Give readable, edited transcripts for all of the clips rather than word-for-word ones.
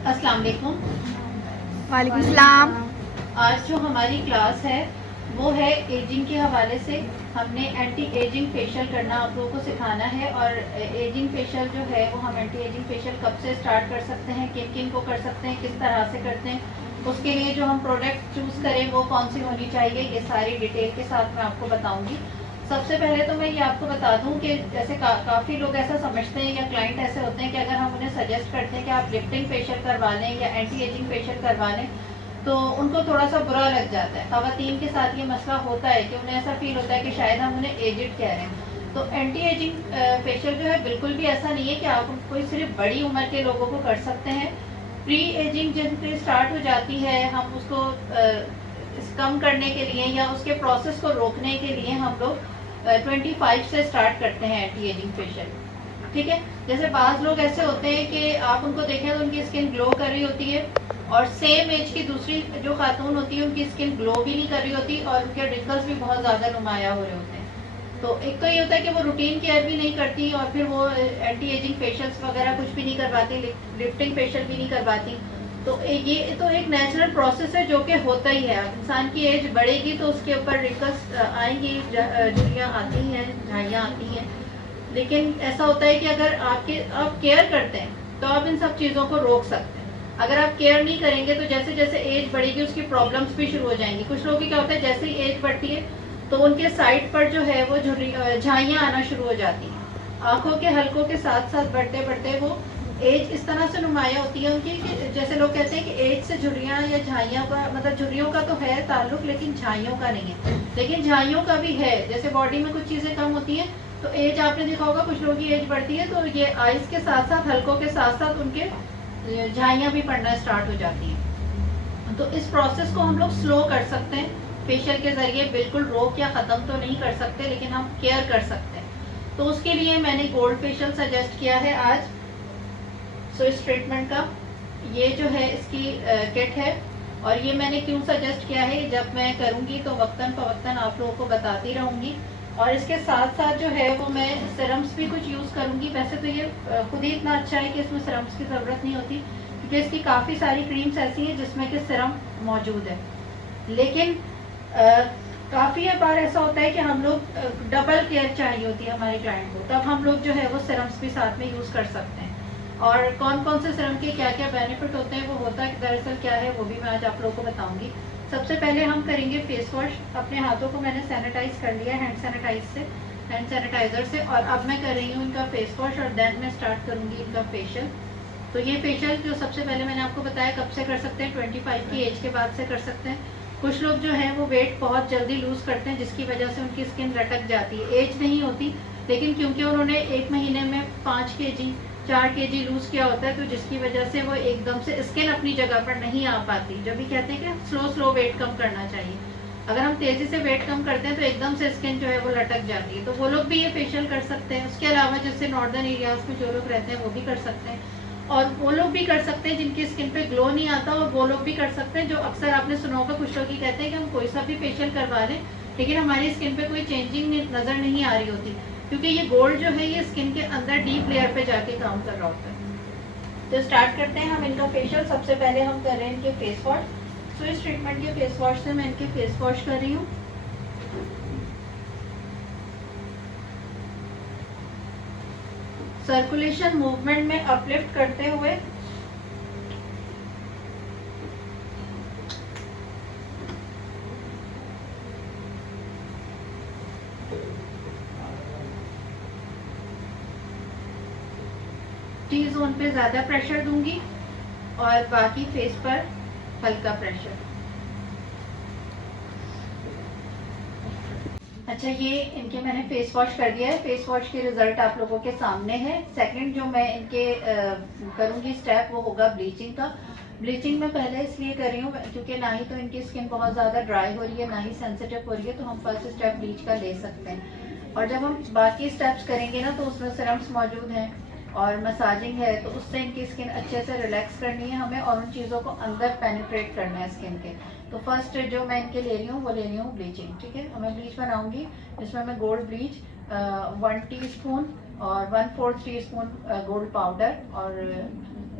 अस्सलाम वालेकुम। वालेकुम सलाम। आज जो हमारी क्लास है वो है एजिंग के हवाले से। हमने एंटी एजिंग फेशियल करना आप लोगों को सिखाना है, और एजिंग फेशियल जो है वो हम एंटी एजिंग फेशियल कब से स्टार्ट कर सकते हैं, किन किन को कर सकते हैं, किस तरह से करते हैं, उसके लिए जो हम प्रोडक्ट चूज़ करें वो कौन सी होनी चाहिए, ये सारी डिटेल के साथ मैं आपको बताऊंगी। सबसे पहले तो मैं ये आपको बता दूं कि जैसे काफ़ी लोग ऐसा समझते हैं या क्लाइंट ऐसे होते हैं कि अगर हम उन्हें सजेस्ट करते हैं कि आप लिफ्टिंग फेशियल करवा लें या एंटी एजिंग फेशियल करवा लें तो उनको थोड़ा सा बुरा लग जाता है। ख़वातीन के साथ ये मसला होता है कि उन्हें ऐसा फील होता है कि शायद हम उन्हें एजिड कह रहे हैं। तो एंटी एजिंग फेशियल जो है बिल्कुल भी ऐसा नहीं है कि आप कोई सिर्फ बड़ी उम्र के लोगों को कर सकते हैं। प्री एजिंग जिनसे स्टार्ट हो जाती है हम उसको कम करने के लिए या उसके प्रोसेस को रोकने के लिए हम लोग 25 से स्टार्ट करते हैं एंटी एजिंग फेशियल। ठीक है। जैसे बाज़ लोग ऐसे होते हैं कि आप उनको देखें तो उनकी स्किन ग्लो कर रही होती है और सेम एज की दूसरी जो खातून होती है उनकी स्किन ग्लो भी नहीं कर रही होती और उनके रिंकल्स भी बहुत ज़्यादा नुमाया हो रहे होते हैं। तो एक तो ये होता है कि वो रूटीन केयर भी नहीं करती और फिर वो एंटी एजिंग फेशियल्स वगैरह कुछ भी नहीं करवाती, लिफ्टिंग फेशियल भी नहीं करवाती। तो ये तो एक नेचुरल प्रोसेस है जो कि होता ही है। अब इंसान की एज बढ़ेगी तो उसके ऊपर रिंकल्स आएंगी, झुर्रियाँ आती हैं, झाइयाँ आती हैं। लेकिन ऐसा होता है कि अगर आप केयर करते हैं तो आप इन सब चीज़ों को रोक सकते हैं। अगर आप केयर नहीं करेंगे तो जैसे जैसे एज बढ़ेगी उसकी प्रॉब्लम्स भी शुरू हो जाएंगी। कुछ लोगों की क्या होता है जैसे ही एज बढ़ती है तो उनके साइड पर जो है वो झाइयाँ आना शुरू हो जाती हैं। आंखों के हलकों के साथ साथ बढ़ते बढ़ते वो एज इस तरह से नुमाया होती है उनकी कि जैसे लोग कहते हैं कि एज से झुर्रियाँ या झाइयों का मतलब झुर्रियों का तो है ताल्लुक लेकिन झाइयों का नहीं है। लेकिन झाइयों का भी है। जैसे बॉडी में कुछ चीज़ें कम होती हैं तो एज आपने देखा होगा कुछ लोगों की एज बढ़ती है तो ये आइस के साथ साथ हलकों के साथ साथ उनके झाइयाँ भी पड़ना स्टार्ट हो जाती हैं। तो इस प्रोसेस को हम लोग स्लो कर सकते हैं फेशियल के ज़रिए। बिल्कुल रोक या ख़त्म तो नहीं कर सकते लेकिन हम केयर कर सकते हैं। तो उसके लिए मैंने गोल्ड फेशियल सजेस्ट किया है आज। सो इस ट्रीटमेंट का ये जो है इसकी किट है। और ये मैंने क्यों सजेस्ट किया है, जब मैं करूँगी तो वक्तन फ़वक्तन आप लोगों को बताती रहूँगी। और इसके साथ साथ जो है वो मैं सिरम्स भी कुछ यूज़ करूँगी। वैसे तो ये खुद ही इतना अच्छा है कि इसमें सिरम्स की ज़रूरत नहीं होती क्योंकि इसकी काफ़ी सारी क्रीम्स ऐसी हैं जिसमें कि सिरम मौजूद है। लेकिन काफ़ी बार ऐसा होता है कि हम लोग डबल केयर चाहिए होती है हमारे क्लाइंट को, तब हम लोग जो है वो सिरम्स भी साथ में यूज़ कर सकते हैं। और कौन कौन से सिरम के क्या क्या बेनिफिट होते हैं वो होता है दरअसल क्या है वो भी मैं आज आप लोगों को बताऊंगी। सबसे पहले हम करेंगे फेस वॉश। अपने हाथों को मैंने सैनिटाइज कर लिया हैंड सैनिटाइजर से और अब मैं कर रही हूँ इनका फेस वॉश और देन मैं स्टार्ट करूँगी इनका फेशियल। तो ये फेशियल जो सबसे पहले मैंने आपको बताया कब से कर सकते हैं, 25 की एज के बाद से कर सकते हैं। कुछ लोग जो है वो वेट बहुत जल्दी लूज़ करते हैं जिसकी वजह से उनकी स्किन लटक जाती है। एज नहीं होती लेकिन क्योंकि उन्होंने एक महीने में 5 kg 4 kg लूज़ किया होता है तो जिसकी वजह से वो एकदम से स्किन अपनी जगह पर नहीं आ पाती। जब भी कहते हैं कि स्लो स्लो वेट कम करना चाहिए, अगर हम तेज़ी से वेट कम करते हैं तो एकदम से स्किन जो है वो लटक जाती है। तो वो लोग भी ये फेशियल कर सकते हैं। उसके अलावा जैसे नॉर्दर्न एरियाज़ में जो लोग रहते हैं वो भी कर सकते हैं। और वो लोग भी कर सकते हैं जिनकी स्किन पे ग्लो नहीं आता, और वो लोग भी कर सकते हैं जो अक्सर आपने सुना होगा कुछ लोग ही कहते हैं कि हम कोई सा भी फेशियल करवा लें लेकिन हमारी स्किन पे कोई चेंजिंग नज़र नहीं आ रही होती क्योंकि ये गोल्ड जो है ये स्किन के अंदर डीप लेयर पे जाके काम कर रहा होता है। तो स्टार्ट करते हैं हम इनका फेशियल। सबसे पहले हम कर रहे हैं इनके फेस वॉश। तो इस ट्रीटमेंट के फेस वॉश से मैं इनके फेस वॉश कर रही हूँ। सर्कुलेशन मूवमेंट में अपलिफ्ट करते हुए टी जोन पे ज़्यादा प्रेशर दूंगी और बाकी फेस पर हल्का प्रेशर। अच्छा, ये इनके मैंने फेस वॉश कर दिया है। फेस वॉश के रिजल्ट आप लोगों के सामने है। सेकंड जो मैं इनके करूँगी स्टेप वो होगा ब्लीचिंग का। ब्लीचिंग मैं पहले इसलिए कर रही हूँ क्योंकि ना ही तो इनकी स्किन बहुत ज़्यादा ड्राई हो रही है ना ही सेंसिटिव हो रही है, तो हम फर्स्ट स्टेप ब्लीच का ले सकते हैं। और जब हम बाकी स्टेप्स करेंगे ना तो उसमें सिरम्स मौजूद हैं और मसाजिंग है, तो उससे इनकी स्किन अच्छे से रिलैक्स करनी है हमें और उन चीज़ों को अंदर पेनिट्रेट करना है स्किन के। तो फर्स्ट जो मैं इनके ले रही हूँ वो ले रही हूँ ब्लीचिंग। ठीक है, मैं ब्लीच बनाऊंगी जिसमें मैं गोल्ड ब्लीच 1 टीस्पून और 1/4 टीस्पून गोल्ड पाउडर और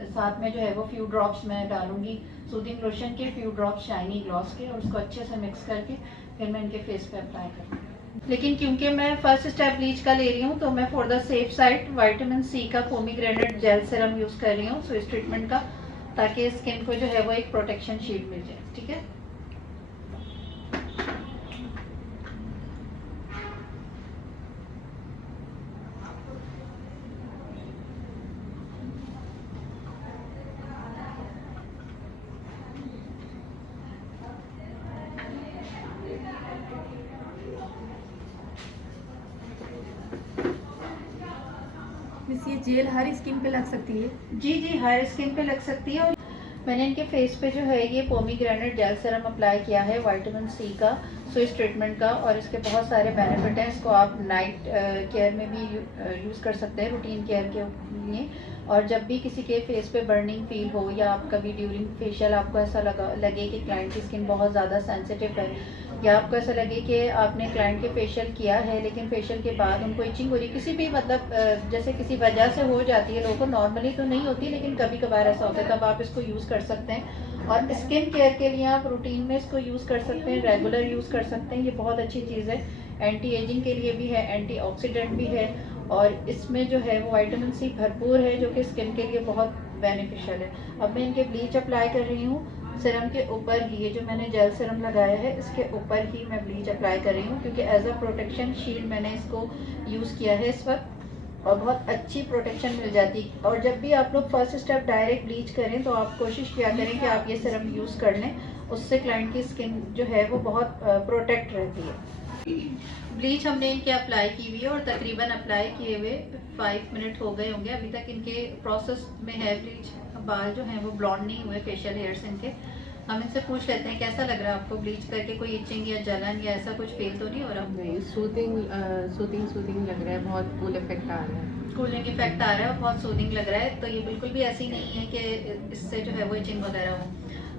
साथ में जो है वो फ्यू ड्रॉप्स मैं डालूंगी सूदिंग लोशन के, फ्यू ड्रॉप्स शाइनी ग्लॉस के, और उसको अच्छे से मिक्स करके फिर मैं इनके फेस पे अप्लाई करूँगी। लेकिन क्योंकि मैं फर्स्ट स्टेप ब्लीच का ले रही हूँ तो मैं for the safe side vitamin C का पोमीग्रेनेट जेल सीरम यूज़ कर रही हूँ इस ट्रीटमेंट का, ताकि स्किन को जो है वो एक प्रोटेक्शन शीट मिल जाए। ठीक है, मिस ये जेल हर स्किन पे लग सकती है? जी जी, हर स्किन पे लग सकती है। और मैंने इनके फेस पे जो है ये पोमीग्रेनेट जेल सीरम अप्लाई किया है विटामिन सी का, सो इस ट्रीटमेंट का, और इसके बहुत सारे बेनिफिट हैं। इसको आप नाइट केयर में भी यूज़ कर सकते हैं, रूटीन केयर के लिए। और जब भी किसी के फेस पे बर्निंग फील हो, या आप कभी ड्यूरिंग फेशियल आपको ऐसा लगे कि क्लाइंट की स्किन बहुत ज़्यादा सेंसिटिव है, या आपको ऐसा लगे कि आपने क्लाइंट के फेशियल किया है लेकिन फेशियल के बाद उनको इचिंग हो रही, किसी भी मतलब जैसे किसी वजह से हो जाती है, लोगों को नॉर्मली तो नहीं होती लेकिन कभी कभार ऐसा होता है, तब आप इसको यूज़ कर सकते हैं। और स्किन केयर के लिए आप रूटीन में इसको यूज़ कर सकते हैं, रेगुलर यूज़ कर सकते हैं। ये बहुत अच्छी चीज़ है, एंटी एजिंग के लिए भी है, एंटीऑक्सीडेंट भी है, और इसमें जो है वो विटामिन सी भरपूर है जो कि स्किन के लिए बहुत बेनिफिशियल है। अब मैं इनके ब्लीच अप्लाई कर रही हूँ सीरम के ऊपर ही, ये जो मैंने जेल सीरम लगाया है इसके ऊपर ही मैं ब्लीच अप्लाई कर रही हूँ, क्योंकि एज अ प्रोटेक्शन शील्ड मैंने इसको यूज़ किया है इस वक्त, और बहुत अच्छी प्रोटेक्शन मिल जाती है। और जब भी आप लोग फर्स्ट स्टेप डायरेक्ट ब्लीच करें तो आप कोशिश किया करें कि आप ये सीरम यूज़ कर लें, उससे क्लाइंट की स्किन जो है वो बहुत प्रोटेक्ट रहती है। ब्लीच हमने इनके अप्लाई की हुई है और तकरीबन अप्लाई किए हुए 5 मिनट हो गए होंगे। अभी तक इनके प्रोसेस में है ब्लीच, बाल जो हैं वो ब्लॉन्ड नहीं हुए, फेशियल हेयर्स इनके। हम इनसे पूछ लेते हैं कैसा लग रहा है आपको ब्लीच करके, कोई इचिंग या जलन या ऐसा कुछ फील तो नहीं हो रहा? नहीं, सूदिंग लग रहा है, बहुत कूल इफेक्ट आ रहा है, कूलिंग इफेक्ट आ रहा है और बहुत सूदिंग लग रहा है। तो ये बिल्कुल भी ऐसी नहीं है कि इससे जो है वो इचिंग वगैरह हो।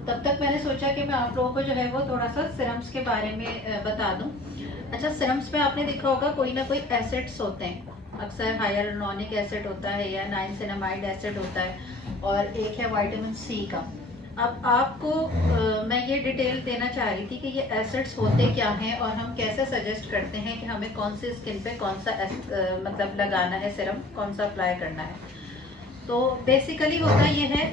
तब तक मैंने सोचा कि मैं आप लोगों को जो है वो थोड़ा सा सिरम्स के बारे में बता दूं। अच्छा, सिरम्स में आपने देखा होगा कोई ना कोई एसिड्स होते हैं, अक्सर हाइलुरोनिक एसिड होता है या नाइसिनामाइड एसिड होता है, और एक है विटामिन सी का। अब आपको मैं ये डिटेल देना चाह रही थी कि ये एसिड्स होते क्या हैं और हम कैसे सजेस्ट करते हैं कि हमें कौन से स्किन पे कौन सा मतलब लगाना है सिरम, कौन सा अप्लाई करना है। तो बेसिकली होता ये है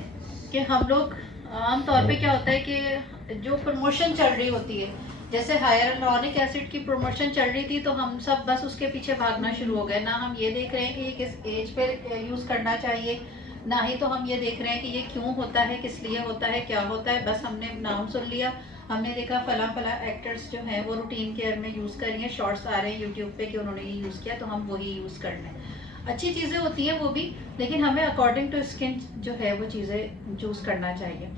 कि हम लोग आमतौर पे क्या होता है कि जो प्रमोशन चल रही होती है, जैसे हाइलुरोनिक एसिड की प्रमोशन चल रही थी तो हम सब बस उसके पीछे भागना शुरू हो गए, ना हम ये देख रहे हैं कि ये किस एज पे यूज़ करना चाहिए, ना ही तो हम ये देख रहे हैं कि ये क्यों होता है, किस लिए होता है, क्या होता है। बस हमने नाम सुन लिया, हमने देखा फला फला एक्टर्स जो हैं वो रूटीन केयर में यूज़ कर रही हैं, शॉर्ट्स आ रहे हैं यूट्यूब पे कि उन्होंने ये यूज़ किया तो हम वही यूज़ कर लें। अच्छी चीज़ें होती हैं वो भी, लेकिन हमें अकॉर्डिंग टू स्किन जो है वो चीज़ें चूज़ करना चाहिए।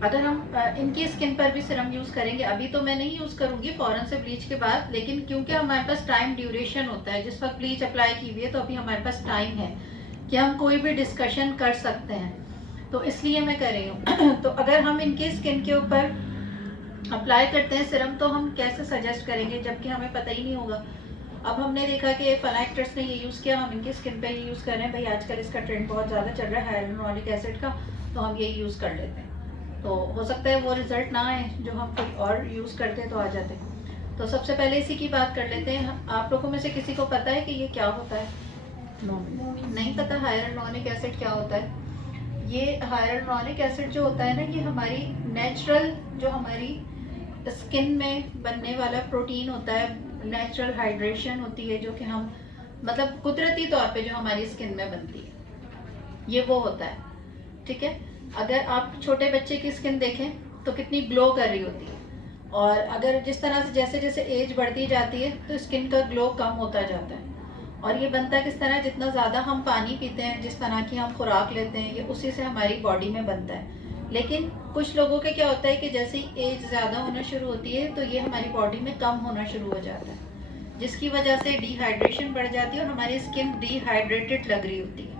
अगर हम इनकी स्किन पर भी सिरम यूज़ करेंगे, अभी तो मैं नहीं यूज़ करूँगी फ़ौरन से ब्लीच के बाद, लेकिन क्योंकि हमारे पास टाइम ड्यूरेशन होता है, जिस वक्त ब्लीच अप्लाई की हुई है तो अभी हमारे पास टाइम है कि हम कोई भी डिस्कशन कर सकते हैं, तो इसलिए मैं कर रही हूँ। तो अगर हम इनकी स्किन के ऊपर अप्लाई करते हैं सिरम तो हम कैसे सजेस्ट करेंगे जबकि हमें पता ही नहीं होगा। अब हमने देखा कि फला एक्टर्स ने ये यूज़ किया, हम इनकी स्किन पे ये यूज़ कर रहे हैं, भाई आजकल इसका ट्रेंड बहुत ज़्यादा चल रहा है हाइलुरोनिक एसिड का, तो हम यही यूज़ कर लेते हैं। तो हो सकता है वो रिजल्ट ना आए जो हम कोई और यूज़ करते तो आ जाते। तो सबसे पहले इसी की बात कर लेते हैं। आप लोगों में से किसी को पता है कि ये क्या होता है? नहीं पता हाइलुरोनिक एसिड क्या होता है? ये हाइलुरोनिक एसिड जो होता है ना, ये हमारी नेचुरल जो हमारी स्किन में बनने वाला प्रोटीन होता है, नेचुरल हाइड्रेशन होती है जो कि हम मतलब कुदरती तौर पे जो हमारी स्किन में बनती है, ये वो होता है। ठीक है, अगर आप छोटे बच्चे की स्किन देखें तो कितनी ग्लो कर रही होती है, और अगर जिस तरह से जैसे जैसे एज बढ़ती जाती है तो स्किन का ग्लो कम होता जाता है। और ये बनता किस तरह, जितना ज़्यादा हम पानी पीते हैं, जिस तरह की हम खुराक लेते हैं, ये उसी से हमारी बॉडी में बनता है। लेकिन कुछ लोगों के क्या होता है कि जैसे ही एज ज़्यादा होना शुरू होती है तो ये हमारी बॉडी में कम होना शुरू हो जाता है, जिसकी वजह से डिहाइड्रेशन बढ़ जाती है और हमारी स्किन डिहाइड्रेटेड लग रही होती है।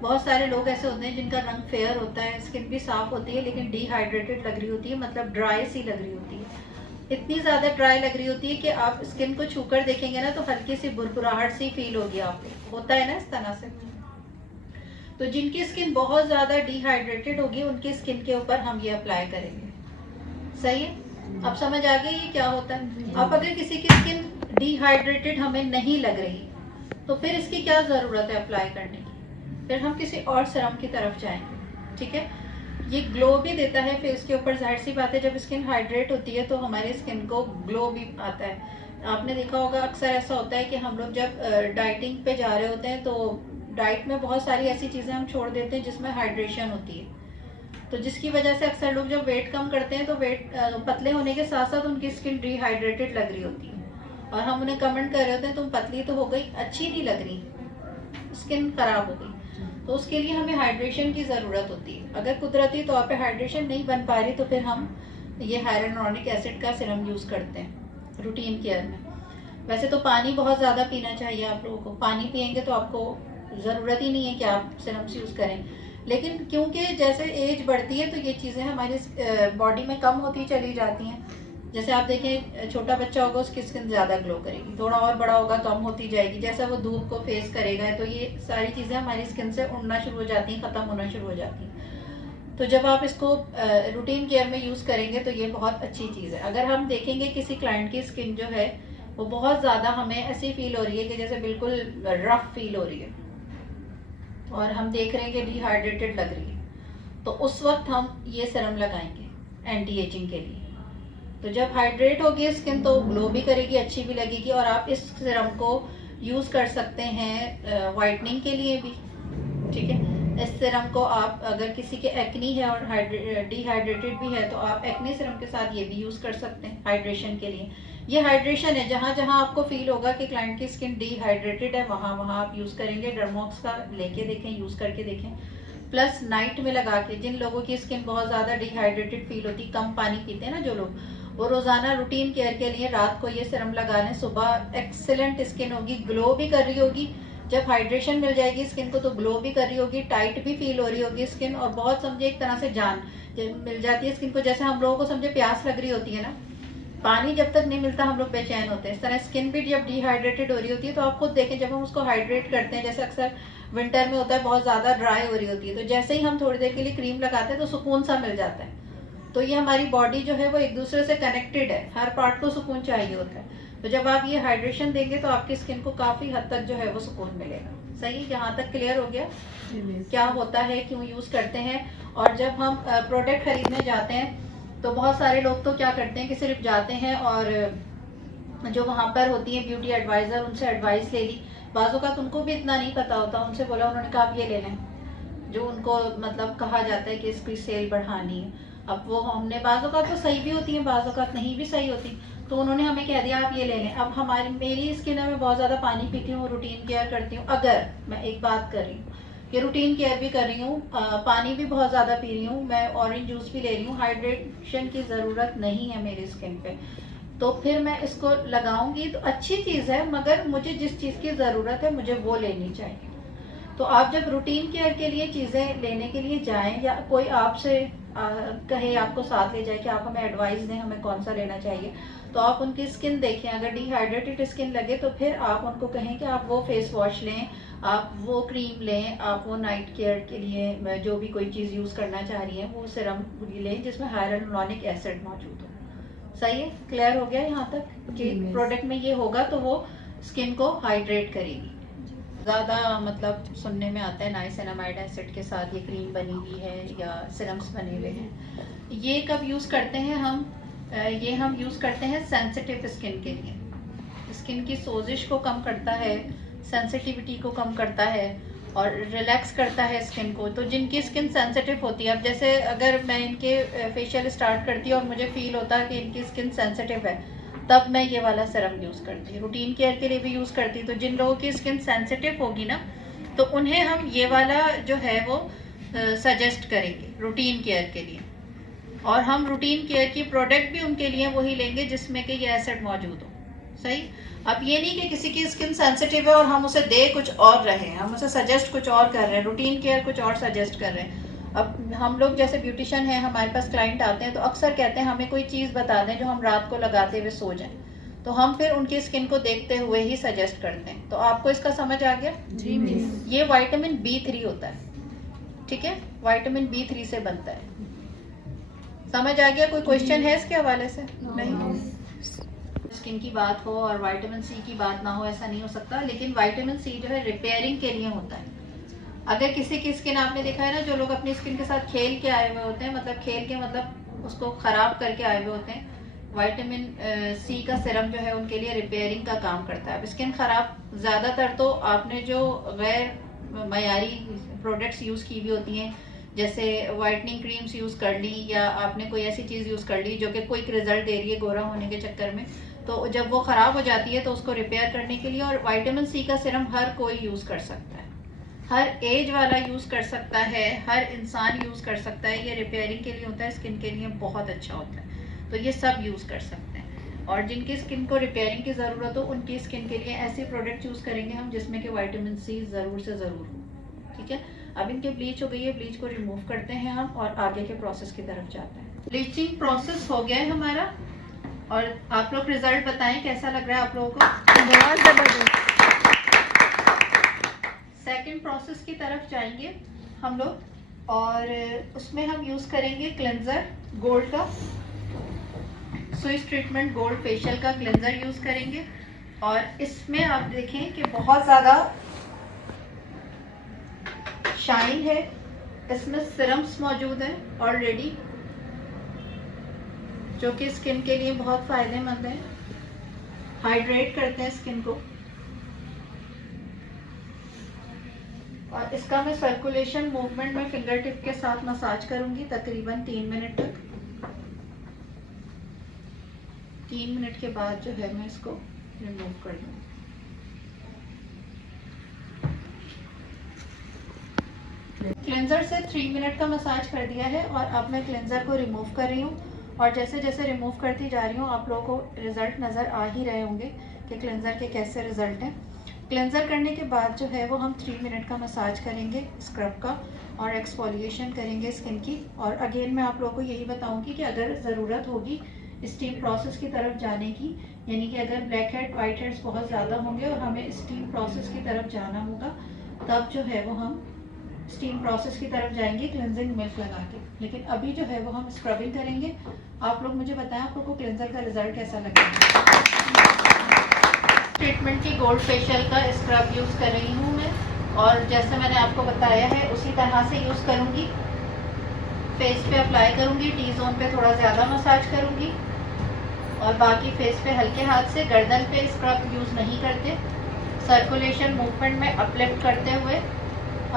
बहुत सारे लोग ऐसे होते हैं जिनका रंग फेयर होता है, स्किन भी साफ होती है, लेकिन डिहाइड्रेटेड लग रही होती है, मतलब ड्राई सी लग रही होती है। इतनी ज़्यादा ड्राई लग रही होती है कि आप स्किन को छूकर देखेंगे ना तो हल्की सी बुरबुराहट सी फील होगी आपको, होता है ना इस तरह से। तो जिनकी स्किन बहुत ज़्यादा डिहाइड्रेटेड होगी उनकी स्किन के ऊपर हम ये अप्लाई करेंगे। सही है? अब समझ आ गई ये क्या होता है। अब अगर किसी की स्किन डिहाइड्रेटेड हमें नहीं लग रही तो फिर इसकी क्या ज़रूरत है अप्लाई करने की, फिर हम किसी और सीरम की तरफ जाएंगे। ठीक है, ये ग्लो भी देता है फेस के ऊपर। जाहिर सी बात है जब स्किन हाइड्रेट होती है तो हमारी स्किन को ग्लो भी आता है। आपने देखा होगा अक्सर ऐसा होता है कि हम लोग जब डाइटिंग पे जा रहे होते हैं तो डाइट में बहुत सारी ऐसी चीज़ें हम छोड़ देते हैं जिसमें हाइड्रेशन होती है। तो जिसकी वजह से अक्सर लोग जब वेट कम करते हैं तो वेट पतले होने के साथ साथ उनकी स्किन डिहाइड्रेटेड लग रही होती है और हम उन्हें कमेंट कर रहे होते हैं तुम पतली तो हो गई, अच्छी नहीं लग रही, स्किन खराब हो गई। तो उसके लिए हमें हाइड्रेशन की ज़रूरत होती है। अगर कुदरती तौर पे हाइड्रेशन नहीं बन पा रही तो फिर हम ये हाइलुरोनिक एसिड का सीरम यूज़ करते हैं रूटीन केयर में। वैसे तो पानी बहुत ज़्यादा पीना चाहिए आप लोगों को। पानी पियेंगे तो आपको ज़रूरत ही नहीं है कि आप सीरम्स यूज़ करें, लेकिन क्योंकि जैसे एज बढ़ती है तो ये चीज़ें हमारी बॉडी में कम होती चली जाती हैं। जैसे आप देखें छोटा बच्चा होगा उसकी स्किन ज़्यादा ग्लो करेगी, थोड़ा और बड़ा होगा कम होती जाएगी। जैसा वो धूप को फेस करेगा तो ये सारी चीज़ें हमारी स्किन से उड़ना शुरू हो जाती हैं, ख़त्म होना शुरू हो जाती हैं। तो जब आप इसको रूटीन केयर में यूज़ करेंगे तो ये बहुत अच्छी चीज़ है। अगर हम देखेंगे किसी क्लाइंट की स्किन जो है वो बहुत ज़्यादा हमें ऐसी फील हो रही है कि जैसे बिल्कुल रफ फील हो रही है और हम देख रहे हैं कि डिहाइड्रेटेड लग रही है, तो उस वक्त हम ये सीरम लगाएंगे एंटी एजिंग के लिए। तो जब हाइड्रेट होगी स्किन तो ग्लो भी करेगी, अच्छी भी लगेगी। और आप इस सीरम को यूज़ कर सकते हैं वाइटनिंग के लिए भी। ठीक है, इस सीरम को आप अगर किसी के एक्नी है और डिहाइड्रेटेड भी है तो आप एक्नी सीरम के साथ ये भी यूज़ कर सकते हैं हाइड्रेशन के लिए। ये हाइड्रेशन है, जहाँ जहाँ आपको फील होगा कि क्लाइंट की स्किन डिहाइड्रेटेड है वहाँ वहाँ आप यूज़ करेंगे। डर्मॉक्स का लेके देखें, यूज़ करके देखें। प्लस नाइट में लगा के, जिन लोगों की स्किन बहुत ज़्यादा डिहाइड्रेटेड फील होती, कम पानी पीते हैं ना जो लोग, वो रोज़ाना रूटीन केयर के लिए रात को ये सीरम लगा लें। सुबह एक्सेलेंट स्किन होगी, ग्लो भी कर रही होगी। जब हाइड्रेशन मिल जाएगी स्किन को तो ग्लो भी कर रही होगी, टाइट भी फील हो रही होगी स्किन, और बहुत समझे एक तरह से जान मिल जाती है स्किन को। जैसे हम लोगों को समझे प्यास लग रही होती है ना, पानी जब तक नहीं मिलता हम लोग बेचैन होते हैं, इस तरह स्किन भी जब डिहाइड्रेटेड हो रही होती है तो आप खुद देखें जब हम उसको हाइड्रेट करते हैं, जैसे अक्सर विंटर में होता है बहुत ज़्यादा ड्राई हो रही होती है, तो जैसे ही हम थोड़ी देर के लिए क्रीम लगाते हैं तो सुकून सा मिल जाता है। तो ये हमारी बॉडी जो है वो एक दूसरे से कनेक्टेड है, हर पार्ट को सुकून चाहिए होता है। तो जब आप ये हाइड्रेशन देंगे तो आपकी स्किन को काफ़ी हद तक जो है वो सुकून मिलेगा। सही, यहाँ तक क्लियर हो गया क्या होता है, क्यों यूज़ करते हैं। और जब हम प्रोडक्ट खरीदने जाते हैं तो बहुत सारे लोग तो क्या करते हैं कि सिर्फ जाते हैं और जो वहाँ पर होती है ब्यूटी एडवाइज़र उनसे एडवाइस ले ली। बाज़ों का उनको भी इतना नहीं पता होता, उनसे बोला, उन्होंने कहा आप ये ले लें, जो उनको मतलब कहा जाता है कि इसकी सेल बढ़ानी है। अब वो हमने बाज़ों का तो सही भी होती है, बाज़ों का नहीं भी सही होती, तो उन्होंने हमें कह दिया आप ये ले लें। अब मेरी स्किन है, मैं बहुत ज़्यादा पानी पीती हूँ, रूटीन केयर करती हूँ। अगर मैं एक बात कर रही हूँ कि रूटीन केयर भी कर रही हूँ, पानी भी बहुत ज़्यादा पी रही हूँ, मैं ऑरेंज जूस भी ले रही हूँ, हाइड्रेशन की ज़रूरत नहीं है मेरी स्किन पे, तो फिर मैं इसको लगाऊंगी तो अच्छी चीज़ है, मगर मुझे जिस चीज़ की ज़रूरत है मुझे वो लेनी चाहिए। तो आप जब रूटीन केयर के लिए चीज़ें लेने के लिए जाएं या कोई आपसे कहे, आपको साथ ले जाए कि आप हमें एडवाइस दें हमें कौन सा लेना चाहिए, तो आप उनकी स्किन देखें। अगर डिहाइड्रेटेड स्किन लगे तो फिर आप उनको कहें कि आप वो फेस वॉश लें, आप वो क्रीम लें, आप वो नाइट केयर के लिए जो भी कोई चीज़ यूज़ करना चाह रही हैं वो सीरम लें जिसमें हाइलुरोनिक एसिड मौजूद हो। सही है, क्लियर हो गया यहाँ तक कि प्रोडक्ट में ये होगा तो वो स्किन को हाइड्रेट करेगी। ज़्यादा मतलब सुनने में आता है नाइसिनामाइड एसिड के साथ ये क्रीम बनी हुई है या सिरम्स बने हुए हैं। ये कब यूज़ करते हैं हम, ये हम यूज़ करते हैं सेंसिटिव स्किन के लिए। स्किन की सोजिश को कम करता है, सेंसिटिविटी को कम करता है और रिलैक्स करता है स्किन को। तो जिनकी स्किन सेंसिटिव होती है, अब जैसे अगर मैं इनके फेशियल स्टार्ट करती हूँ और मुझे फील होता है कि इनकी स्किन सेंसिटिव है, तब मैं ये वाला सीरम यूज़ करती हूँ। रूटीन केयर के लिए भी यूज़ करती हूँ। तो जिन लोगों की स्किन सेंसिटिव होगी ना, तो उन्हें हम ये वाला जो है वो सजेस्ट करेंगे रूटीन केयर के लिए। और हम रूटीन केयर की प्रोडक्ट भी उनके लिए वही लेंगे जिसमें कि ये एसिड मौजूद हो। सही, अब ये नहीं कि किसी की स्किन सेंसिटिव है और हम उसे दे कुछ और रहे हैं, हम उसे सजेस्ट कुछ और कर रहे हैं, रूटीन केयर कुछ और सजेस्ट कर रहे हैं। अब हम लोग जैसे ब्यूटिशियन हैं, हमारे पास क्लाइंट आते हैं तो अक्सर कहते हैं हमें कोई चीज़ बता दें जो हम रात को लगाते हुए सो जाएं, तो हम फिर उनकी स्किन को देखते हुए ही सजेस्ट करते हैं। तो आपको इसका समझ आ गया? जी मिस। ये विटामिन B3 होता है। ठीक है, विटामिन B3 से बनता है। समझ आ गया? कोई क्वेश्चन है इसके हवाले से? नहीं। स्किन की बात हो और विटामिन सी की बात ना हो, ऐसा नहीं हो सकता। लेकिन विटामिन सी जो है रिपेयरिंग के लिए होता है। अगर किसी की स्किन, आपने देखा है ना, जो लोग अपनी स्किन के साथ खेल के आए हुए होते हैं, मतलब खेल के मतलब उसको खराब करके आए हुए होते हैं, विटामिन सी का सिरम जो है उनके लिए रिपेयरिंग का काम करता है। अब स्किन खराब, ज़्यादातर तो आपने जो गैर मयारी प्रोडक्ट्स यूज़ की हुई होती हैं, जैसे वाइटनिंग क्रीम्स यूज़ कर ली, या आपने कोई ऐसी चीज़ यूज़ कर ली जो कि क्विक रिजल्ट दे रही है गोरा होने के चक्कर में, तो जब वो ख़राब हो जाती है तो उसको रिपेयर करने के लिए, और विटामिन सी का सिरम हर कोई यूज़ कर सकता है, हर एज वाला यूज़ कर सकता है, हर इंसान यूज़ कर सकता है। ये रिपेयरिंग के लिए होता है, स्किन के लिए बहुत अच्छा होता है, तो ये सब यूज़ कर सकते हैं। और जिनकी स्किन को रिपेयरिंग की ज़रूरत हो, उनकी स्किन के लिए ऐसे प्रोडक्ट यूज़ करेंगे हम जिसमें कि विटामिन सी ज़रूर से ज़रूर हो। ठीक है, अब इनकी ब्लीच हो गई है, ब्लीच को रिमूव करते हैं हम और आगे के प्रोसेस की तरफ जाते हैं। ब्लीचिंग प्रोसेस हो गया है हमारा, और आप लोग रिजल्ट बताएं कैसा लग रहा है आप लोगों को। बहुत ज़बरदस्त। सेकंड प्रोसेस की तरफ जाएंगे हम लोग, और उसमें हम यूज़ करेंगे क्लेंजर गोल्ड का, स्विस ट्रीटमेंट गोल्ड फेशियल का क्लेंजर यूज़ करेंगे। और इसमें आप देखें कि बहुत ज़्यादा शाइन है, इसमें सिरम्स मौजूद हैं ऑलरेडी, जो कि स्किन के लिए बहुत फ़ायदेमंद है, हाइड्रेट करते हैं स्किन को। और इसका मैं सर्कुलेशन मूवमेंट में फिंगर टिप के साथ मसाज करूंगी तकरीबन 3 मिनट तक। 3 मिनट के बाद जो है मैं इसको रिमूव कर दूंगी। क्लेंजर से 3 मिनट का मसाज कर दिया है, और अब मैं क्लेंजर को रिमूव कर रही हूँ। और जैसे जैसे रिमूव करती जा रही हूँ, आप लोगों को रिजल्ट नज़र आ ही रहे होंगे कि क्लेंजर के कैसे रिजल्ट हैं। क्लेंजर करने के बाद जो है वो हम 3 मिनट का मसाज करेंगे स्क्रब का, और एक्सफोलिएशन करेंगे स्किन की। और अगेन मैं आप लोगों को यही बताऊंगी कि अगर ज़रूरत होगी स्टीम प्रोसेस की तरफ जाने की, यानी कि अगर ब्लैक हेड वाइट हेड्स बहुत ज़्यादा होंगे और हमें स्टीम प्रोसेस की तरफ जाना होगा, तब जो है वो हम स्टीम प्रोसेस की तरफ जाएंगे क्लेंजिंग मिल्क लगा के। लेकिन अभी जो है वो हम स्क्रबिंग करेंगे। आप लोग मुझे बताएं आप लोग को क्लेंजर का रिजल्ट कैसा लगेगा। ट्रीटमेंट की गोल्ड फेशियल का स्क्रब यूज़ कर रही हूँ मैं, और जैसे मैंने आपको बताया है उसी तरह से यूज़ करूँगी। फेस पे अप्लाई करूँगी, टी जोन पे थोड़ा ज़्यादा मसाज करूँगी, और बाकी फेस पे हल्के हाथ से। गर्दन पे स्क्रब यूज़ नहीं करते। सर्कुलेशन मूवमेंट में अपलिफ्ट करते हुए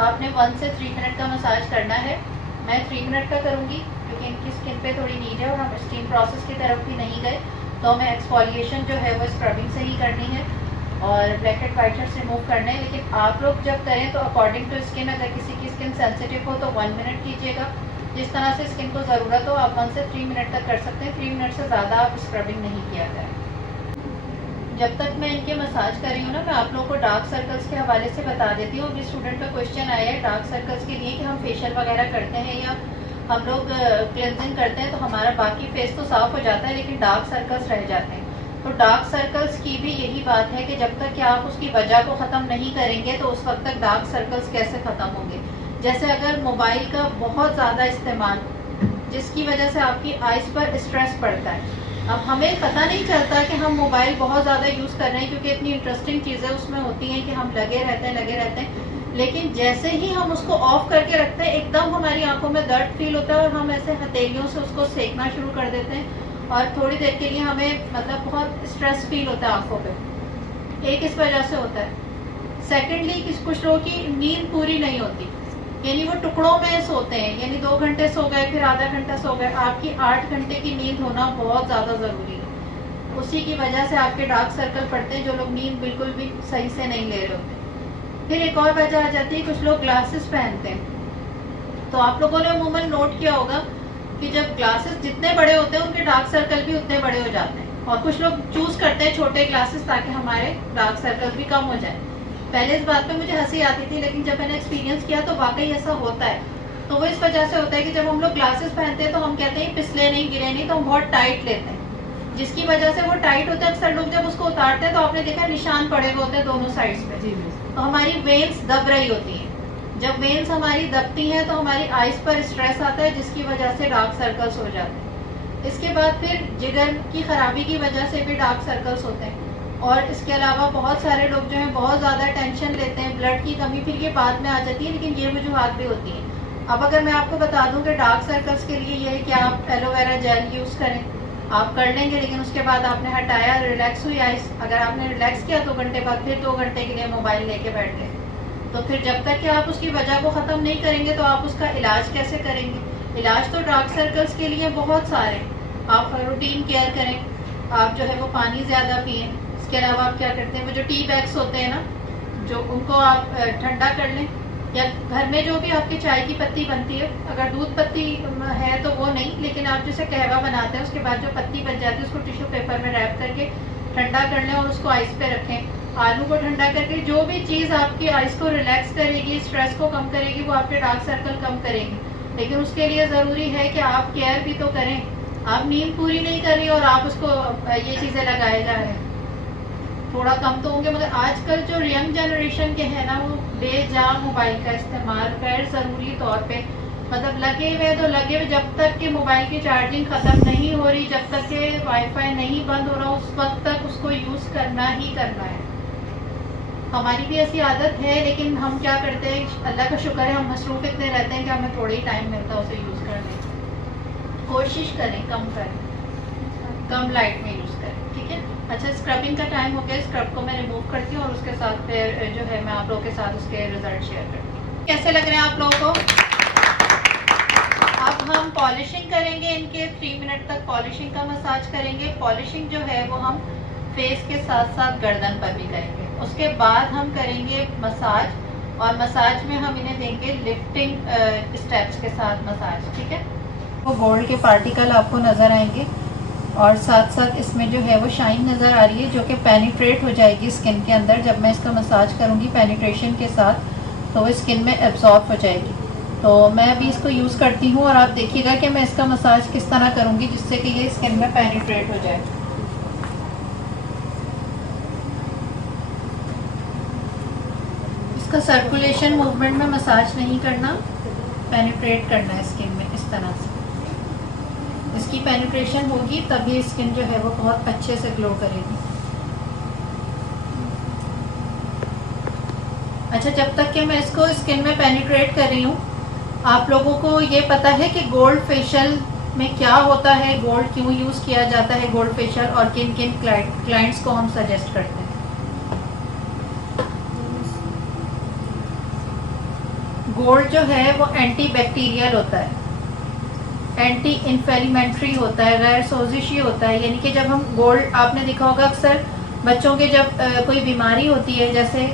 आपने 1 से 3 मिनट का मसाज करना है। मैं 3 मिनट का करूँगी क्योंकि इनकी स्किन पे थोड़ी नीड है और हम स्टीम प्रोसेस की तरफ भी नहीं गए, तो हमें एक्सफोलिएशन जो है वो स्क्रबिंग से ही करनी है और black head white heads remove करने हैं। लेकिन आप लोग जब करें तो अकॉर्डिंग टू स्किन, अगर किसी की स्किन सेंसिटिव हो तो 1 मिनट कीजिएगा। जिस तरह से स्किन को ज़रूरत हो आप 1 से 3 मिनट तक कर सकते हैं। 3 मिनट से ज़्यादा आप स्क्रबिंग नहीं किया जाए। जब तक मैं इनके मसाज कर रही हूँ ना, मैं आप लोगों को डार्क सर्कल्स के हवाले से बता देती हूँ। अभी स्टूडेंट का क्वेश्चन आया है डार्क सर्कल्स के लिए कि हम फेशियल वगैरह करते हैं या हम लोग क्लेंजिंग करते हैं तो हमारा बाकी फेस तो साफ हो जाता है लेकिन डार्क सर्कल्स रह जाते हैं। तो डार्क सर्कल्स की भी यही बात है कि जब तक कि आप उसकी वजह को ख़त्म नहीं करेंगे तो उस वक्त तक डार्क सर्कल्स कैसे ख़त्म होंगे। जैसे अगर मोबाइल का बहुत ज़्यादा इस्तेमाल जिसकी वजह से आपकी आइज़ पर स्ट्रेस पड़ता है। अब हमें पता नहीं चलता कि हम मोबाइल बहुत ज़्यादा यूज़ कर रहे हैं क्योंकि इतनी इंटरेस्टिंग चीज़ें उसमें होती हैं कि हम लगे रहते हैं। लेकिन जैसे ही हम उसको ऑफ करके रखते हैं एकदम हमारी आंखों में दर्द फील होता है और हम ऐसे हथेलियों से उसको सेकना शुरू कर देते हैं और थोड़ी देर के लिए हमें मतलब बहुत स्ट्रेस फील होता है आंखों पे। एक इस वजह से होता है। सेकेंडली कुछ लोगों की नींद पूरी नहीं होती, यानी वो टुकड़ों में सोते हैं, यानी 2 घंटे सो गए फिर आधा घंटा सो गए। आपकी 8 घंटे की नींद होना बहुत ज़्यादा ज़रूरी है। उसी की वजह से आपके डार्क सर्कल पड़ते हैं जो लोग नींद बिल्कुल भी सही से नहीं ले रहे होते। फिर एक और वजह आ जाती है, कुछ लोग ग्लासेस पहनते हैं। तो आप लोगों ने अमूमन नोट किया होगा कि जब ग्लासेस जितने बड़े होते हैं उनके डार्क सर्कल भी उतने बड़े हो जाते हैं। और कुछ लोग चूज़ करते हैं छोटे ग्लासेस ताकि हमारे डार्क सर्कल भी कम हो जाए। पहले इस बात पे मुझे हंसी आती थी लेकिन जब मैंने एक्सपीरियंस किया तो वाकई ऐसा होता है। तो वो इस वजह से होता है कि जब हम लोग ग्लासेस पहनते हैं तो हम कहते हैं फिसले नहीं, गिरे नहीं, तो हम बहुत टाइट लेते हैं, जिसकी वजह से वो टाइट होते हैं। अक्सर लोग जब उसको उतारते हैं तो आपने देखा निशान पड़े हुए होते हैं दोनों साइड्स पे। तो हमारी वेन्स दब रही होती हैं जब वेन्स हमारी दबती हैं तो हमारी आइज़ पर स्ट्रेस आता है, जिसकी वजह से डार्क सर्कल्स हो जाते हैं। इसके बाद फिर जिगर की ख़राबी की वजह से भी डार्क सर्कल्स होते हैं। और इसके अलावा बहुत सारे लोग जो हैं बहुत ज़्यादा टेंशन लेते हैं, ब्लड की कमी, फिर ये बाद में आ जाती है, लेकिन ये वजूहत भी होती हैं। अब अगर मैं आपको बता दूं कि डार्क सर्कल्स के लिए ये है कि आप एलोवेरा जेल यूज़ करें, आप कर लेंगे, लेकिन उसके बाद आपने हटाया, रिलैक्स हुई आइस, अगर आपने रिलैक्स किया 2 घंटे बाद फिर 2 घंटे के लिए मोबाइल लेके बैठ गए, तो फिर जब तक कि आप उसकी वजह को ख़त्म नहीं करेंगे तो आप उसका इलाज कैसे करेंगे। इलाज तो डार्क सर्कल्स के लिए बहुत सारे, आप रूटीन केयर करें, आप जो है वो पानी ज़्यादा पिएँ। इसके अलावा आप क्या करते हैं, वो जो टी बैग्स होते हैं ना, जो उनको आप ठंडा कर लें, या घर में जो भी आपकी चाय की पत्ती बनती है, अगर दूध पत्ती है तो वो नहीं, लेकिन आप जैसे कहवा बनाते हैं उसके बाद जो पत्ती बच जाती है उसको टिश्यू पेपर में रैप करके ठंडा कर लें और उसको आइस पे रखें। आलू को ठंडा करके, जो भी चीज़ आपकी आइस को रिलैक्स करेगी, स्ट्रेस को कम करेगी, वो आपके डार्क सर्कल कम करेगी। लेकिन उसके लिए ज़रूरी है कि आप केयर भी तो करें। आप नींद पूरी नहीं कर रही और आप उसको ये चीज़ें लगाए जा रहे हैं, थोड़ा कम तो होंगे। मगर आजकल जो यंग जनरेशन के हैं ना, वो बेजा मोबाइल का इस्तेमाल गैर ज़रूरी तौर पे, मतलब लगे हुए तो लगे हुए, जब तक कि मोबाइल की चार्जिंग ख़त्म नहीं हो रही, जब तक कि वाईफाई नहीं बंद हो रहा, उस वक्त तक उसको यूज़ करना ही करना है। हमारी भी ऐसी आदत है, लेकिन हम क्या करते हैं, अल्लाह का शुक्र है हम मसरूफ़ इतने रहते हैं कि हमें थोड़ा ही टाइम मिलता है उसे यूज़ करने की। कोशिश करें कम करें, कम लाइट में यूज़ करें, ठीक है। अच्छा, स्क्रबिंग का टाइम हो गया, स्क्रब को मैं रिमूव करती हूँ और उसके साथ फिर जो है मैं आप लोगों के साथ उसके रिजल्ट शेयर करती हूँ। कैसे लग रहे हैं आप लोगों को? अब हम पॉलिशिंग करेंगे इनके, 3 मिनट तक पॉलिशिंग का मसाज करेंगे। पॉलिशिंग जो है वो हम फेस के साथ साथ गर्दन पर भी करेंगे। उसके बाद हम करेंगे मसाज, और मसाज में हम इन्हें देंगे लिफ्टिंग स्टेप्स के साथ मसाज, ठीक है। वो गोल्ड के पार्टिकल आपको नज़र आएंगे और साथ साथ इसमें जो है वो शाइन नज़र आ रही है, जो कि पेनिट्रेट हो जाएगी स्किन के अंदर। जब मैं इसका मसाज करूँगी पेनिट्रेशन के साथ, तो वो स्किन में एब्जॉर्ब हो जाएगी। तो मैं अभी इसको यूज़ करती हूँ और आप देखिएगा कि मैं इसका मसाज किस तरह करूँगी जिससे कि ये स्किन में पेनिट्रेट हो जाए। इसका सर्कुलेशन मूवमेंट में मसाज नहीं करना, पेनिट्रेट करना है स्किन में इस तरह से। इसकी पेनिट्रेशन होगी तभी स्किन जो है वो बहुत अच्छे से ग्लो करेगी। अच्छा, जब तक कि मैं इसको स्किन में पेनिट्रेट कर रही हूँ, आप लोगों को ये पता है कि गोल्ड फेशियल में क्या होता है, गोल्ड क्यों यूज़ किया जाता है गोल्ड फेशियल, और किन किन क्लाइंट्स को हम सजेस्ट करते हैं। गोल्ड जो है वो एंटी बैक्टीरियल होता है, एंटी इन्फ्लेमेटरी होता है, गैर सोजिशी होता है। यानी कि जब हम गोल्ड, आपने देखा होगा अक्सर बच्चों के जब कोई बीमारी होती है, जैसे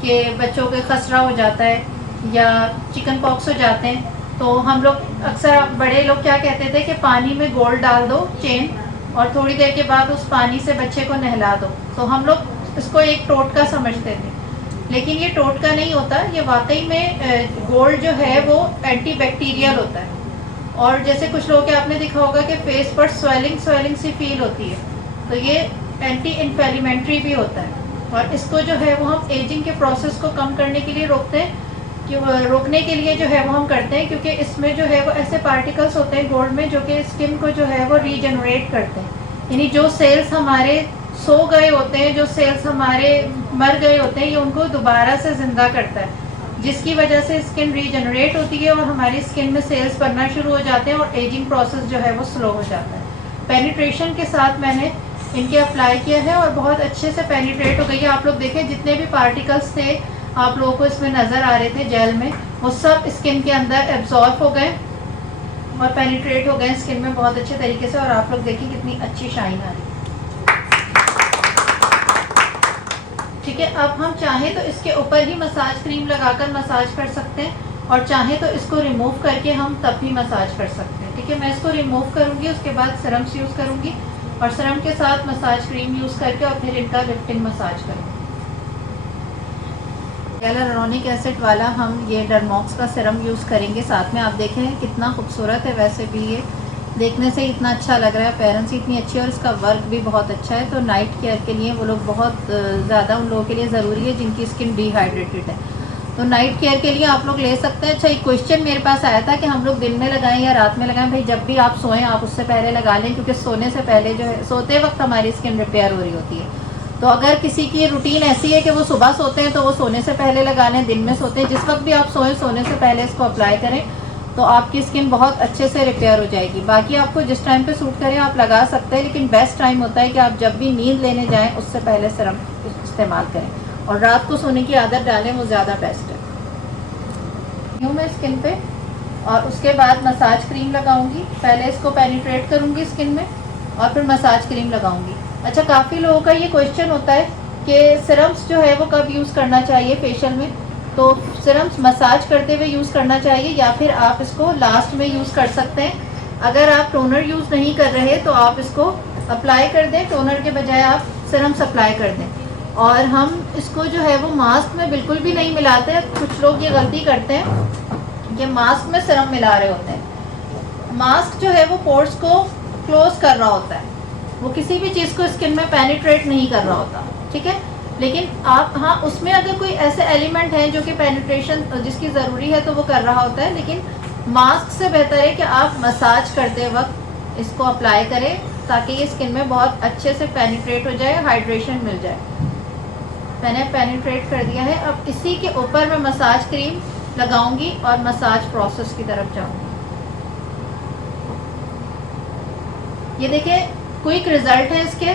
कि बच्चों के खसरा हो जाता है या चिकन पॉक्स हो जाते हैं, तो हम लोग अक्सर, बड़े लोग क्या कहते थे कि पानी में गोल्ड डाल दो चेन, और थोड़ी देर के बाद उस पानी से बच्चे को नहला दो। तो हम लोग इसको एक टोटका समझते थे, लेकिन ये टोटका नहीं होता, ये वाकई में गोल्ड जो है वो एंटी बैक्टीरियल होता है। और जैसे कुछ लोगों के आपने देखा होगा कि फेस पर स्वेलिंग सी फील होती है, तो ये एंटी इन्फ्लेमेटरी भी होता है। और इसको जो है वो हम एजिंग के प्रोसेस को कम करने के लिए रोकने के लिए जो है वो हम करते हैं, क्योंकि इसमें जो है वो ऐसे पार्टिकल्स होते हैं गोल्ड में जो कि स्किन को जो है वो रीजनरेट करते हैं। यानी जो सेल्स हमारे सो गए होते हैं, जो सेल्स हमारे मर गए होते हैं, ये उनको दोबारा से ज़िंदा करता है, जिसकी वजह से स्किन रीजनरेट होती है और हमारी स्किन में सेल्स बनना शुरू हो जाते हैं और एजिंग प्रोसेस जो है वो स्लो हो जाता है। पेनिट्रेशन के साथ मैंने इनके अप्लाई किया है और बहुत अच्छे से पेनिट्रेट हो गई है। आप लोग देखें, जितने भी पार्टिकल्स थे आप लोगों को इसमें नज़र आ रहे थे जेल में, वो सब स्किन के अंदर एब्जॉर्ब हो गए और पेनिट्रेट हो गए स्किन में बहुत अच्छे तरीके से। और आप लोग देखिए कितनी अच्छी शाइन आ रही है, ठीक है। अब हम चाहें तो इसके ऊपर ही मसाज क्रीम लगाकर मसाज कर सकते हैं, और चाहें तो इसको रिमूव करके हम तब भी मसाज कर सकते हैं, ठीक है। मैं इसको रिमूव करूँगी, उसके बाद सीरम्स यूज़ करूँगी और सीरम के साथ मसाज क्रीम यूज़ करके और फिर इनका लिफ्टिंग मसाज करूँगी। हियालुरोनिक एसिड वाला हम ये डरमॉक्स का सीरम यूज़ करेंगे साथ में। आप देखें कितना खूबसूरत है, वैसे भी ये देखने से इतना अच्छा लग रहा है, अपीयरेंस इतनी अच्छी है और इसका वर्क भी बहुत अच्छा है। तो नाइट केयर के लिए वो लोग बहुत ज़्यादा उन लोगों के लिए ज़रूरी है जिनकी स्किन डिहाइड्रेटेड है। तो नाइट केयर के लिए आप लोग ले सकते हैं। अच्छा, एक क्वेश्चन मेरे पास आया था कि हम लोग दिन में लगाएं या रात में लगाएं। भाई जब भी आप सोएं आप उससे पहले लगा लें, क्योंकि सोने से पहले जो है, सोते वक्त हमारी स्किन रिपेयर हो रही होती है। तो अगर किसी की रूटीन ऐसी है कि वो सुबह सोते हैं तो वो सोने से पहले लगा लें, दिन में सोते हैं, जिस वक्त भी आप सोएं सोने से पहले इसको अप्लाई करें तो आपकी स्किन बहुत अच्छे से रिपेयर हो जाएगी। बाकी आपको जिस टाइम पे सूट करे आप लगा सकते हैं, लेकिन बेस्ट टाइम होता है कि आप जब भी नींद लेने जाएं उससे पहले सीरम इस्तेमाल करें और रात को सोने की आदत डालें, वो ज़्यादा बेस्ट है। हूँ मैं स्किन पे और उसके बाद मसाज क्रीम लगाऊंगी। पहले इसको पेनिट्रेट करूंगी स्किन में और फिर मसाज क्रीम लगाऊंगी। अच्छा, काफ़ी लोगों का ये क्वेश्चन होता है कि सिरम्स जो है वो कब यूज़ करना चाहिए फेशियल में। तो सिरम्स मसाज करते हुए यूज़ करना चाहिए या फिर आप इसको लास्ट में यूज़ कर सकते हैं। अगर आप टोनर यूज़ नहीं कर रहे तो आप इसको अप्लाई कर दें, टोनर के बजाय आप सिरम्स अप्लाई कर दें। और हम इसको जो है वो मास्क में बिल्कुल भी नहीं मिलाते हैं। कुछ लोग ये गलती करते हैं कि मास्क में सिरम मिला रहे होते हैं। मास्क जो है वो पोर्स को क्लोज कर रहा होता है, वो किसी भी चीज़ को स्किन में पेनिट्रेट नहीं कर रहा होता, ठीक है। लेकिन आप, हाँ, उसमें अगर कोई ऐसे एलिमेंट हैं जो कि पेनिट्रेशन जिसकी ज़रूरी है तो वो कर रहा होता है, लेकिन मास्क से बेहतर है कि आप मसाज करते वक्त इसको अप्लाई करें ताकि ये स्किन में बहुत अच्छे से पेनिट्रेट हो जाए, हाइड्रेशन मिल जाए। मैंने पेनिट्रेट कर दिया है। अब इसी के ऊपर मैं मसाज क्रीम लगाऊंगी और मसाज प्रोसेस की तरफ जाऊंगी। ये देखिए क्विक रिजल्ट है इसके।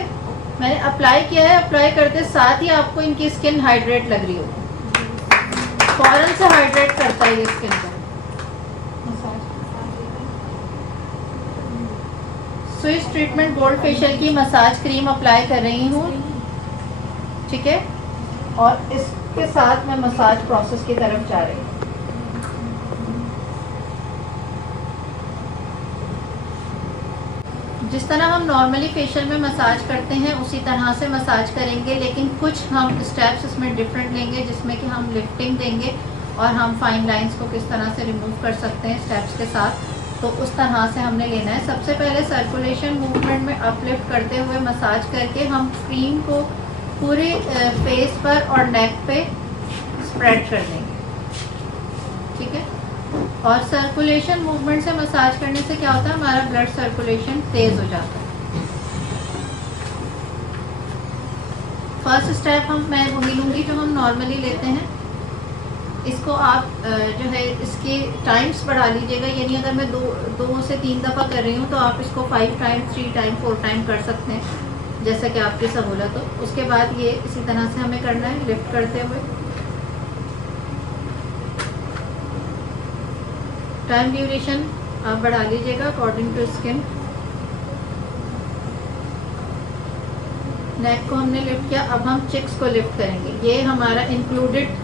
मैंने अप्लाई किया है, अप्लाई करते साथ ही आपको इनकी स्किन हाइड्रेट लग रही होगी, फौरन से हाइड्रेट करता है ये स्किन को। स्विस ट्रीटमेंट गोल्ड फेशियल की मसाज क्रीम अप्लाई कर रही हूँ, ठीक है। और इसके साथ मैं मसाज प्रोसेस की तरफ जा रही हूँ। जिस तरह हम नॉर्मली फेशियल में मसाज करते हैं उसी तरह से मसाज करेंगे, लेकिन कुछ हम स्टेप्स इसमें डिफरेंट लेंगे जिसमें कि हम लिफ्टिंग देंगे और हम फाइन लाइंस को किस तरह से रिमूव कर सकते हैं स्टेप्स के साथ, तो उस तरह से हमने लेना है। सबसे पहले सर्कुलेशन मूवमेंट में अपलिफ्ट करते हुए मसाज करके हम क्रीम को पूरे फेस पर और नेक पे स्प्रेड कर देंगे, ठीक है। और सर्कुलेशन मूवमेंट से मसाज करने से क्या होता है, हमारा ब्लड सर्कुलेशन तेज हो जाता है। फर्स्ट स्टेप मैं वही लूँगी जो हम नॉर्मली लेते हैं। इसको आप जो है इसके टाइम्स बढ़ा लीजिएगा, यानी अगर मैं दो से 3 दफ़ा कर रही हूँ तो आप इसको 5 टाइम, 3 टाइम, 4 टाइम कर सकते हैं, जैसा कि आपकी सहूलत हो। उसके बाद ये इसी तरह से हमें करना है, लिफ्ट करते हुए। टाइम ड्यूरेशन आप बढ़ा लीजिएगा अकॉर्डिंग टू स्किन। नेक को हमने लिफ्ट किया, अब हम चिक्स को लिफ्ट करेंगे। ये हमारा इंक्लूडेड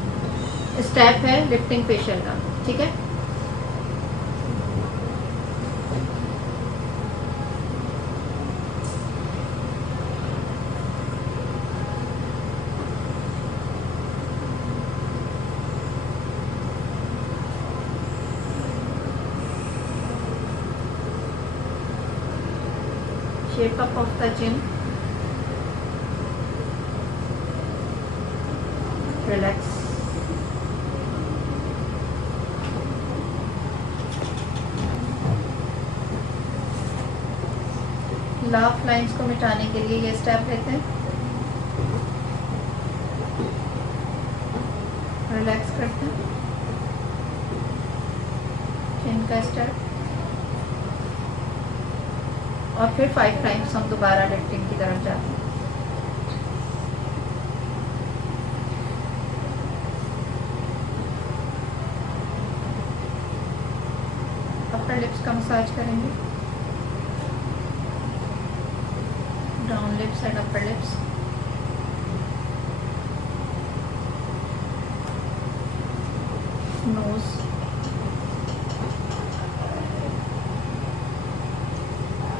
स्टेप है लिफ्टिंग फेशियल का, ठीक है। Shape up of the chin, relax, laugh lines को मिटाने के लिए ये स्टेप लेते हैं, रिलैक्स करते हैं, चिन का स्टेप, और फिर 5 टाइम्स हम दोबारा लिफ्टिंग की तरफ जाते हैं। अपर लिप्स का मसाज करेंगे, down lips and upper lips, nose,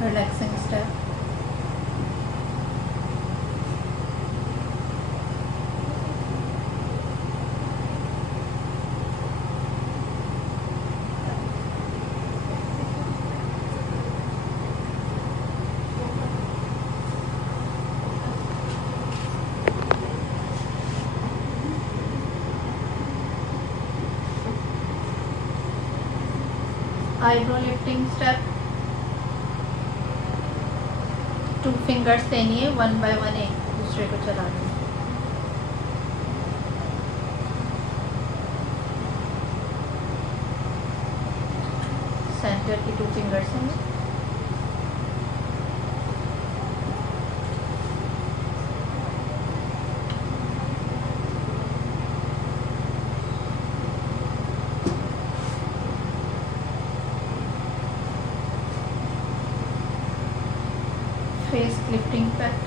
relaxing step, eyebrow lifting step, 2 fingers लेनी है, 1 बाय 1 एक दूसरे को चला दें। सेंटर की 2 फिंगर्स हैं। फेस लिफ्टिंग इफेक्ट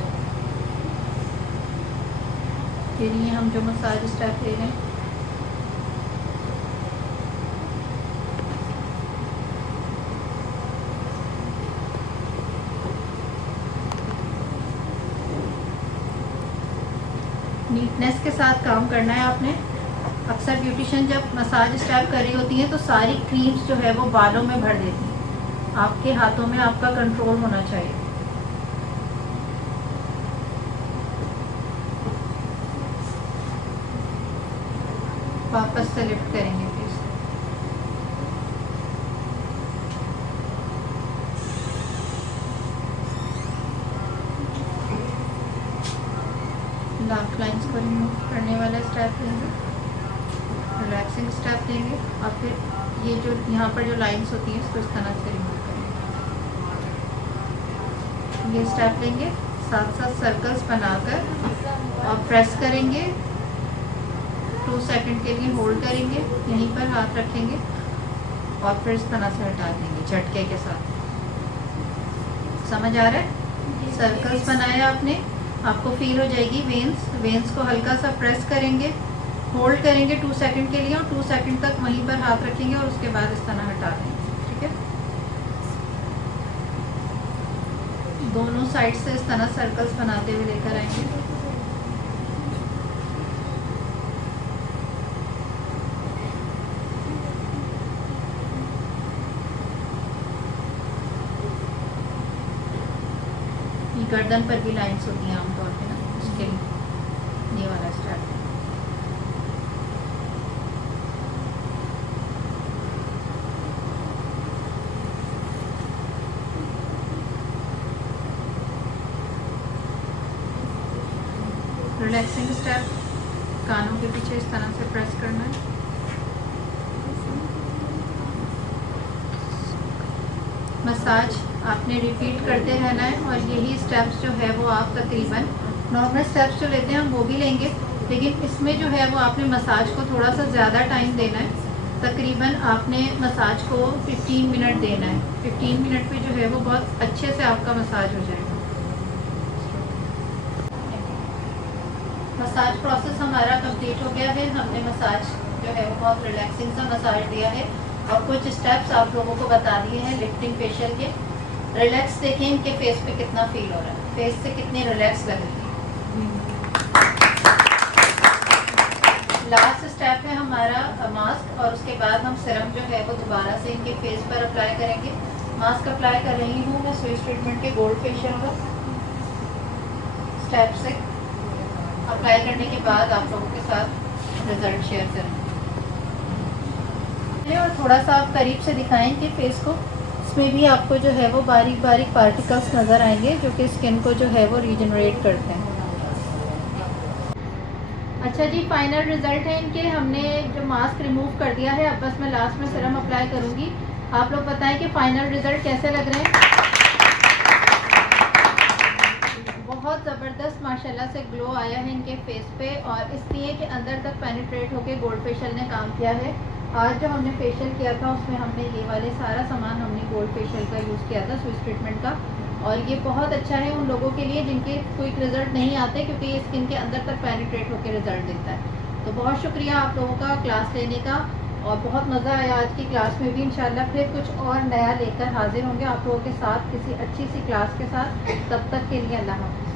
के लिए हम जो मसाज स्टेप ले रहे हैं, नीटनेस के साथ काम करना है आपने। अक्सर ब्यूटिशियन जब मसाज स्टेप कर रही होती हैं तो सारी क्रीम्स जो है वो बालों में भर देती हैं। आपके हाथों में आपका कंट्रोल होना चाहिए। वापस से लिफ्ट करेंगे फेस। लाफ लाइंस को रिमूव करने वाला स्टेप लेंगे, रिलैक्सिंग स्टेप लेंगे और फिर ये जो यहाँ पर जो लाइंस होती हैं इसको इस तरह से रिमूव करेंगे। ये स्टेप लेंगे, साथ साथ सर्कल्स बनाकर और प्रेस करेंगे। 2 सेकंड के लिए होल्ड करेंगे, यहीं पर हाथ रखेंगे और फिर इस तरह से हटा देंगे झटके के साथ। समझ आ रहा है? सर्कल्स बनाए आपने, आपको फील हो जाएगी वेन्स को हल्का सा प्रेस करेंगे, होल्ड करेंगे 2 सेकंड के लिए और 2 सेकंड तक वहीं पर हाथ रखेंगे और उसके बाद इस तरह हटा देंगे। ठीक है, दोनों साइड से इस तरह सर्कल्स बनाते हुए लेकर आएंगे। गर्दन पर भी लाइंस होती हैं आमतौर पे ना, उसके लिए ये वाला स्टेप है। रिलैक्सिंग स्टेप, कानों के पीछे इस तरह से प्रेस करना है। मसाज आपने रिपीट करते रहना है और यही स्टेप्स जो है वो आप तकरीबन नॉर्मल स्टेप्स जो लेते हैं हम वो भी लेंगे, लेकिन इसमें जो है वो आपने मसाज को थोड़ा सा ज़्यादा टाइम देना है। तकरीबन आपने मसाज को 15 मिनट देना है। 15 मिनट पे जो है वो बहुत अच्छे से आपका मसाज हो जाएगा। मसाज प्रोसेस हमारा कंप्लीट हो गया है। हमने मसाज जो है वो बहुत रिलैक्सिंग सा मसाज दिया है और कुछ स्टेप्स आप लोगों को बता दिए हैं लिफ्टिंग फेशियल के। रिलैक्स देखें इनके फेस पे कितना फील हो रहा है, फेस से कितनी रिलैक्स लग रही है। लास्ट स्टेप है हमारा मास्क और उसके बाद हम सिरम जो है वो दोबारा से इनके फेस पर अप्लाई करेंगे। मास्क अप्लाई कर रही हूँ मैं स्विस ट्रीटमेंट के गोल्ड फेशियल का। स्टेप से अप्लाई करने के बाद आप लोगों के साथ रिजल्ट शेयर करेंगे और थोड़ा सा आप करीब से दिखाएंगे फेस को। इसमें भी आपको जो है वो बारीक बारीक पार्टिकल्स नज़र आएंगे जो कि स्किन को जो है वो रीजनरेट करते हैं। अच्छा जी, फाइनल रिजल्ट है इनके। हमने जो मास्क रिमूव कर दिया है, अब बस मैं लास्ट में सीरम अप्लाई करूँगी। आप लोग बताएं कि फाइनल रिजल्ट कैसे लग रहे हैं। बहुत ज़बरदस्त माशाल्लाह से ग्लो आया है इनके फेस पे और इसलिए कि अंदर तक पेनिट्रेट होके गोल्ड फेशियल ने काम किया है। आज जो हमने फेशियल किया था उसमें हमने ये वाले सारा सामान हमने गोल्ड फेशियल का यूज़ किया था, स्विस ट्रीटमेंट का, और ये बहुत अच्छा है उन लोगों के लिए जिनके क्विक रिजल्ट नहीं आते, क्योंकि ये स्किन के अंदर तक पेनिट्रेट होकर रिजल्ट देता है। तो बहुत शुक्रिया आप लोगों का क्लास लेने का और बहुत मज़ा आया आज की क्लास में भी। इंशाल्लाह फिर कुछ और नया लेकर हाजिर होंगे आप लोगों के साथ किसी अच्छी सी क्लास के साथ। तब तक के लिए अल्लाह हाफ़िज़।